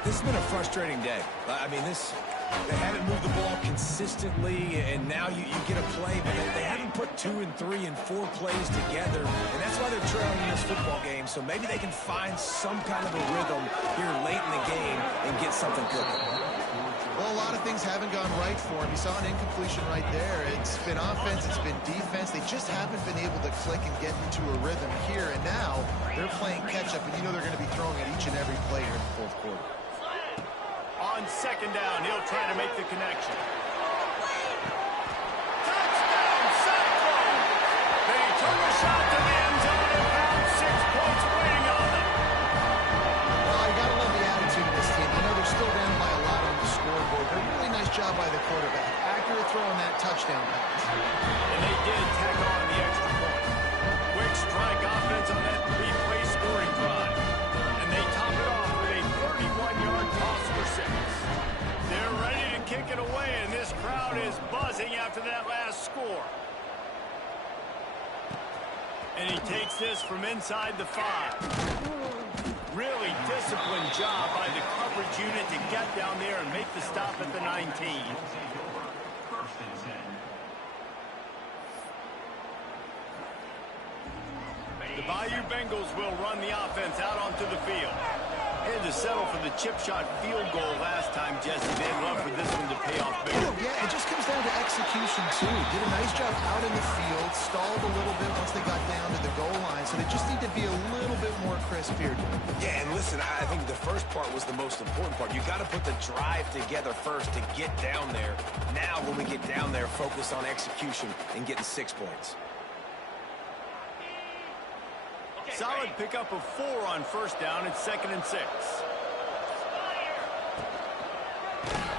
This has been a frustrating day. I mean, they haven't moved the ball consistently, and now you get a play, but they haven't put 2 and 3 and 4 plays together, and that's why they're trailing in this football game. So maybe they can find some kind of a rhythm here late in the game and get something cooking. Well, a lot of things haven't gone right for him. You saw an incompletion right there. It's been offense, it's been defense. They just haven't been able to click and get into a rhythm here, and now they're playing catch-up, and you know they're going to be throwing at each and every play here in the fourth quarter. On second down, he'll try to make the connection. Touchdown, Cyclone! They took a shot to the end zone and found 6 points waiting on them. Well, you got to love the attitude of this team. You know they're still down by a lot on the scoreboard, but a really nice job by the quarterback. Accurate throw on that touchdown pass. And they did tack on the extra point. Quick strike offense on that 3-play scoring drive. And they top it off with a 31-yard toss for 6. They're ready to kick it away, and this crowd is buzzing after that last score. And he takes this from inside the 5. Really disciplined job by the coverage unit to get down there and make the stop at the 19. The Bayou Bengals will run the offense out onto the field. Had to settle for the chip shot field goal last time, Jesse. They'd love for this one to pay off big. Yeah, it just comes down to execution, too. Did a nice job out in the field, stalled a little bit once they got down to the goal line, so they just need to be a little bit more crisp here. Yeah, and listen, I think the first part was the most important part. You got to put the drive together first to get down there. Now, when we get down there, focus on execution and getting 6 points. Solid pickup of 4 on first down. It's 2nd and 6.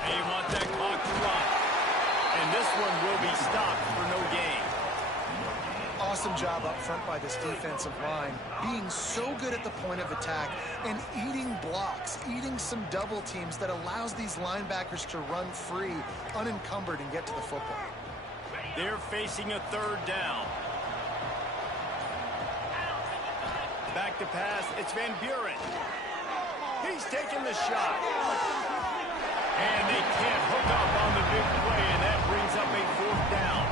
And you want that clock to run. And this one will be stopped for no gain. Awesome job up front by this defensive line, being so good at the point of attack and eating blocks, eating some double teams that allows these linebackers to run free, unencumbered, and get to the football. They're facing a 3rd down. Back to pass, it's Van Buren. He's taking the shot. And they can't hook up on the big play, and that brings up a 4th down.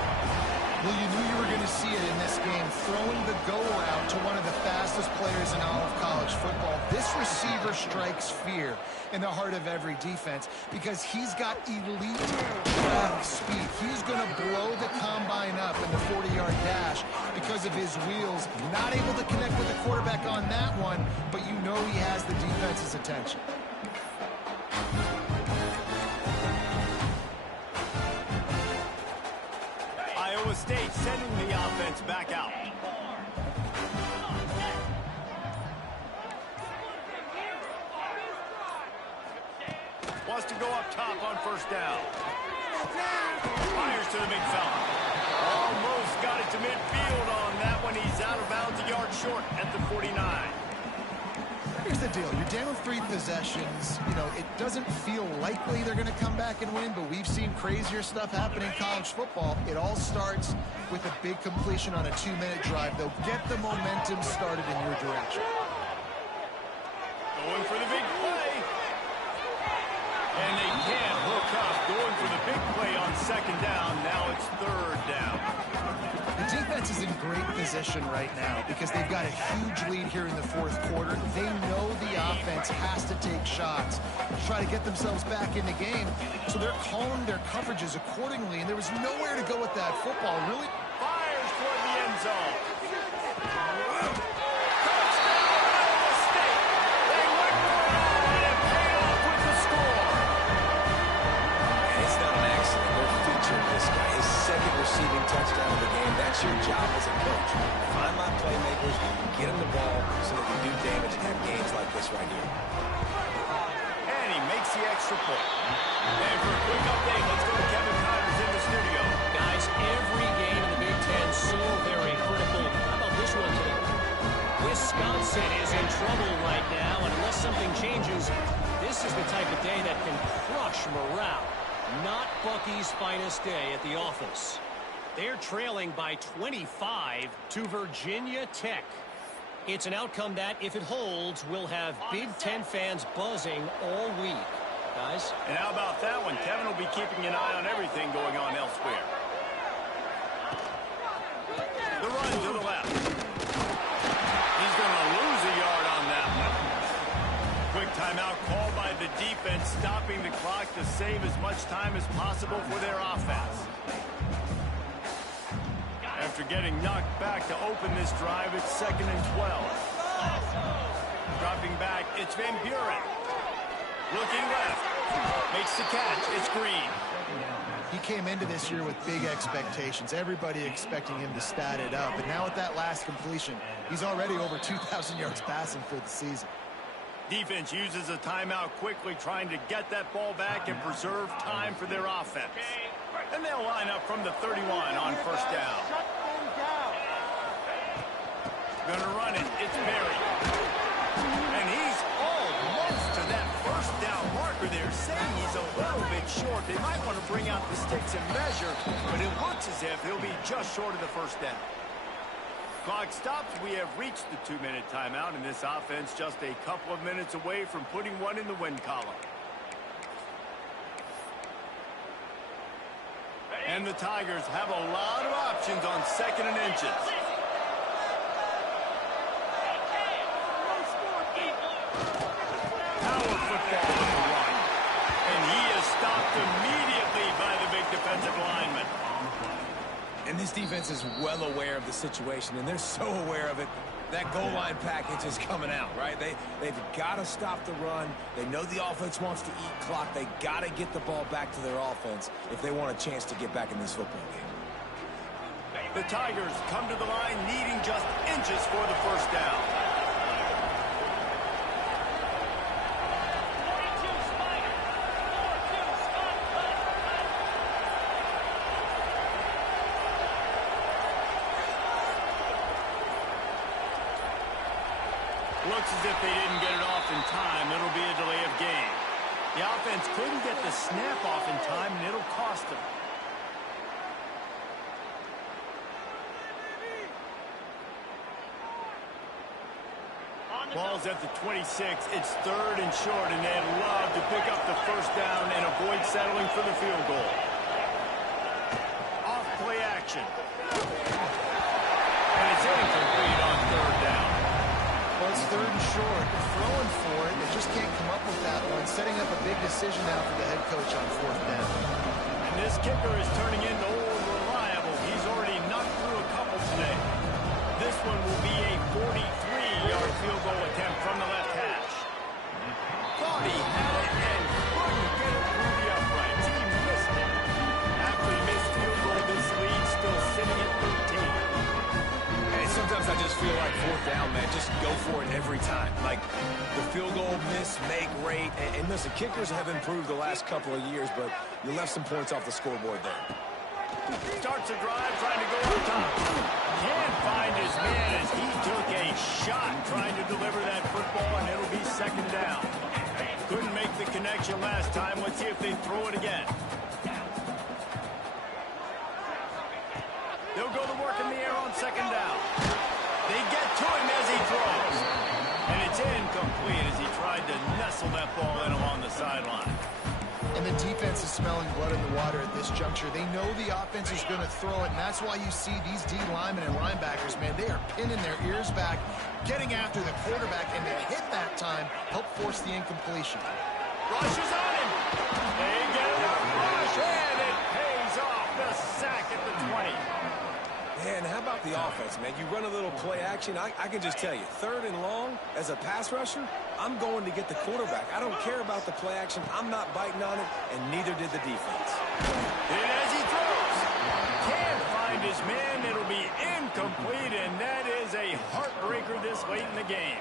Well, you knew you were going to see it in this game, throwing the go route to one of the fastest players in all of college football. This receiver strikes fear in the heart of every defense because he's got elite speed. He's going to blow the combine up in the 40-yard dash because of his wheels. Not able to connect with the quarterback on that one, but you know he has the defense's attention. Iowa State sending the offense back out. Wants to go up top on first down. Fires to the big fella. Almost got it to midfield on that one. He's out of bounds, a yard short at the 49. Here's the deal. You're down 3 possessions. You know, it doesn't feel likely they're going to come back and win, but we've seen crazier stuff happen in college football. It all starts with a big completion on a 2-minute drive. They'll get the momentum started in your direction. Going for the big play. And they can't hook up. Going for the big play on 2nd down. Now it's 3rd down. The defense is in great position right now because they've got a huge lead here in the 4th quarter. They know the offense has to take shots to try to get themselves back in the game. So they're calling their coverages accordingly, and there was nowhere to go with that football. Really Fires toward the end zone. Touchdown, Iowa State. They went for it all, and it paid off with the score. And it's not an accident. They're featuring this guy. His 2nd receiving touchdown of the game. That's your job as a coach. Find my playmakers, get them the ball so they can do damage and have games like this right here. And he makes the extra point. And for a quick update, let's go to Kevin Connors in the studio. Guys, every game in the Big Ten so very critical. How about this one today? Wisconsin is in trouble right now, and unless something changes, this is the type of day that can crush morale. Not Bucky's finest day at the office. They're trailing by 25 to Virginia Tech. It's an outcome that, if it holds, will have Big Ten fans buzzing all week. Guys? And how about that one? Kevin will be keeping an eye on everything going on elsewhere. The run to the left. He's going to lose a yard on that one. Quick timeout called by the defense, stopping the clock to save as much time as possible for their offense. After getting knocked back to open this drive, it's 2nd and 12. Dropping back, it's Van Buren. Looking left. Makes the catch. It's Green. He came into this year with big expectations. Everybody expecting him to stat it up. And now with that last completion, he's already over 2,000 yards passing for the season. Defense uses a timeout quickly, trying to get that ball back and preserve time for their offense. And they'll line up from the 31 on first down. Gonna run it. It's Berry. And he's almost to that first down marker there, saying he's a little bit short. They might want to bring out the sticks and measure, but it looks as if he'll be just short of the first down. Clock stops. We have reached the 2-minute timeout, and this offense just a couple of minutes away from putting one in the win column. And the Tigers have a lot of options on 2nd and inches. Power football on the run. And he is stopped immediately by the big defensive lineman. And this defense is well aware of the situation, and they're so aware of it. That goal line package is coming out, right? They've got to stop the run. They know the offense wants to eat clock. They got to get the ball back to their offense if they want a chance to get back in this football game. The Tigers come to the line needing just inches for the first down. Looks as if they didn't get it off in time. It'll be a delay of game. The offense couldn't get the snap off in time, and it'll cost them. Ball's at the 26. It's 3rd and short, and they'd love to pick up the first down and avoid settling for the field goal. Off play action. And it's incomplete on 3rd down. Well, it's 3rd and short. They're throwing for it. They just can't come up with that one. Setting up a big decision now for the head coach on 4th down. And this kicker is turning into old reliable. He's already knocked through a couple today. This one will be a 43-yard field goal attempt from the left hash. Thought he had it and couldn't get it through the uprights. He missed it. After he missed field goal, this lead still sitting at 13. And sometimes I just feel like 4th down, man, just go for it every time. Like the field goal miss, make, rate. And listen, kickers have improved the last couple of years, but you left some points off the scoreboard there. Starts a drive trying to go up top. Can't find his man as he took a shot trying to deliver that football, and it'll be 2nd down. Couldn't make the connection last time. Let's see if they throw it again. They'll go to work in the air on 2nd down. They get to him as he throws. And it's incomplete as he tried to nestle that ball in along the sideline. And the defense is smelling blood in the water at this juncture. They know the offense is going to throw it, and that's why you see these D linemen and linebackers, man, they are pinning their ears back, getting after the quarterback, and to hit that time, help force the incompletion. Rush is on him. They get him up. Rush, and it pays off. The sack at the 20. Yeah, and how about the offense, man? You run a little play action. I can just tell you, 3rd and long, as a pass rusher, I'm going to get the quarterback. I don't care about the play action. I'm not biting on it, and neither did the defense. And as he throws, can't find his man. It'll be incomplete, and that is a heartbreaker this late in the game.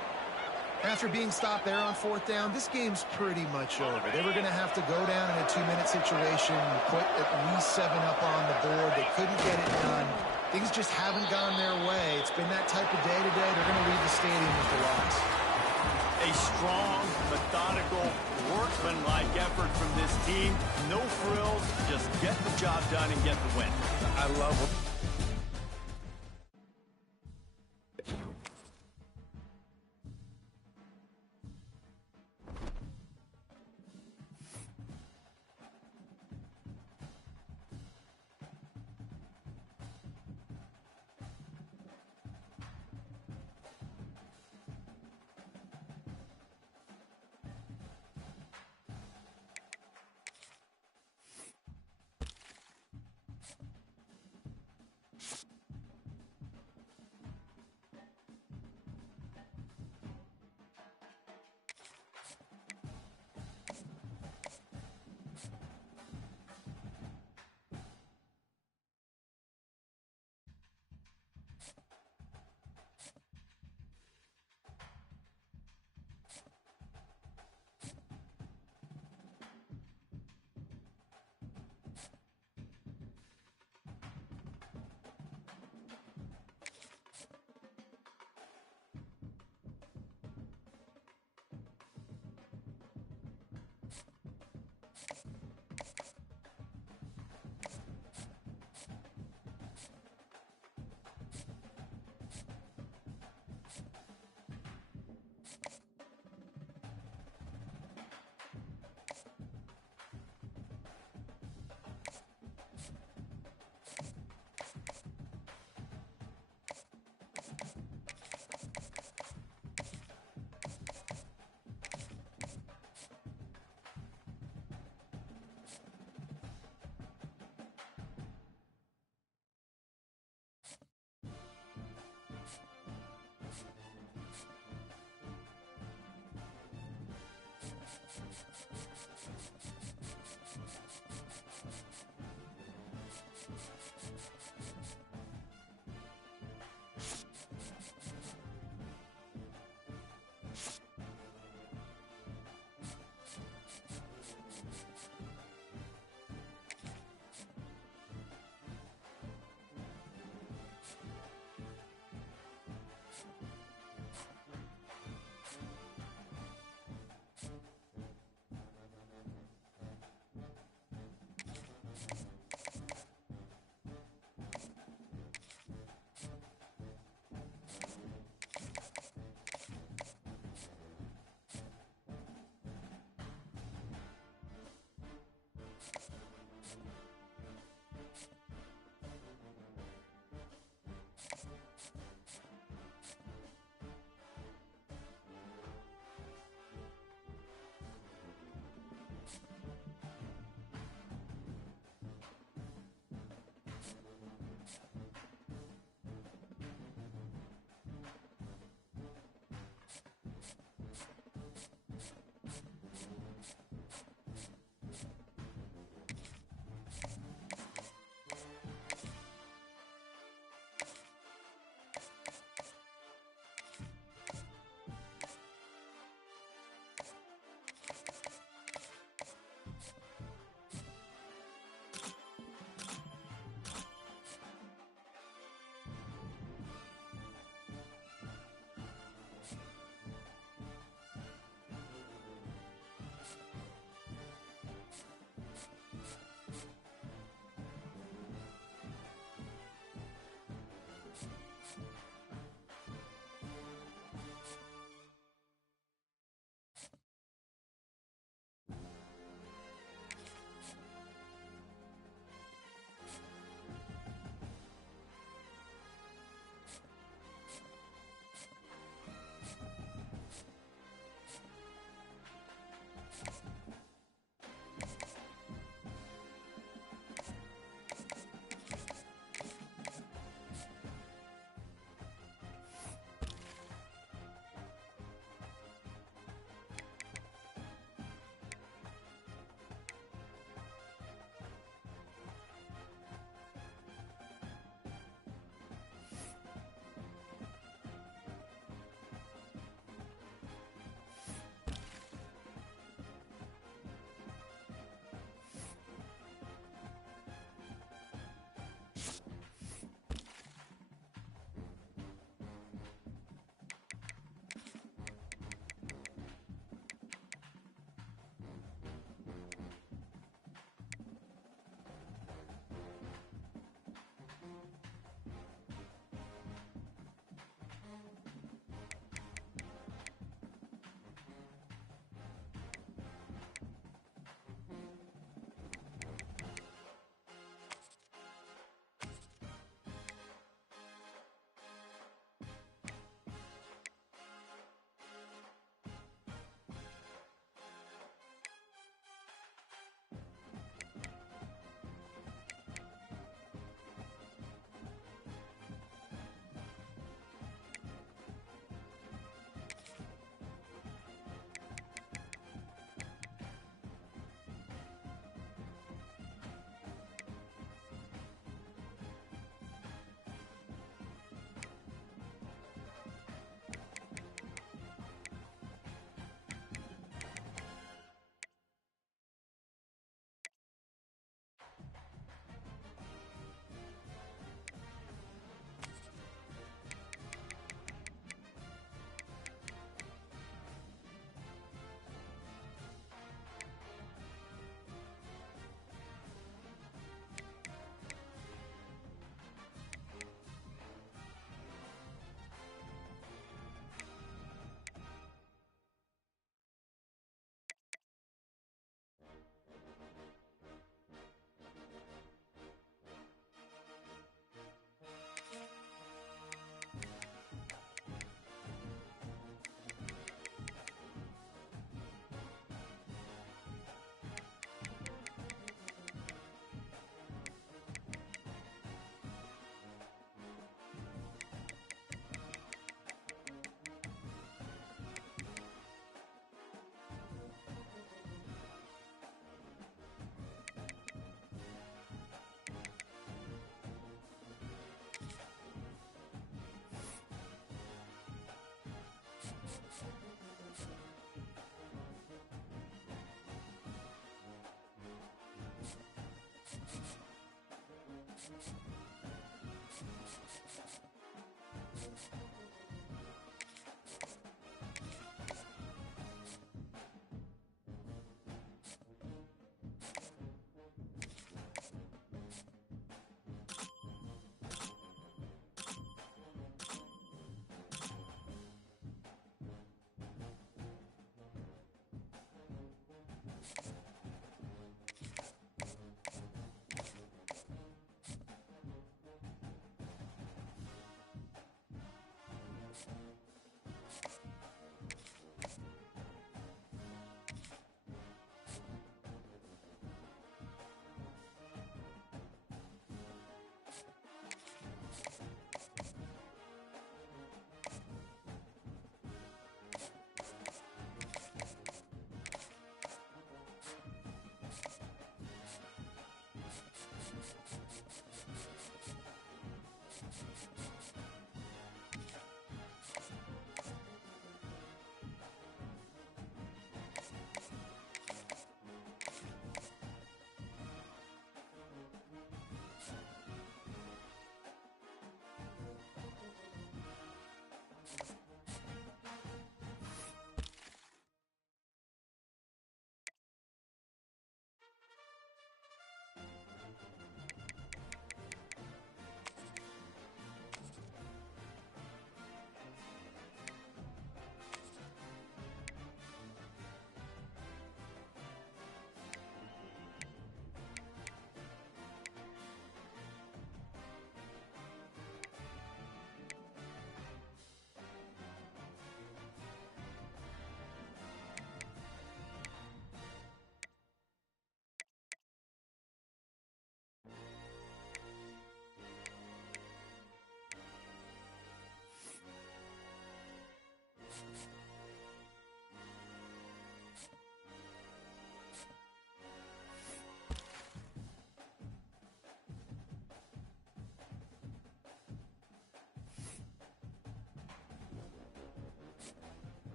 After being stopped there on 4th down, this game's pretty much over. They were going to have to go down in a 2-minute situation, put at least 7 up on the board. They couldn't get it done. Things just haven't gone their way. It's been that type of day today. They're going to leave the stadium with the loss. A strong, methodical, workmanlike effort from this team. No frills, just get the job done and get the win. I love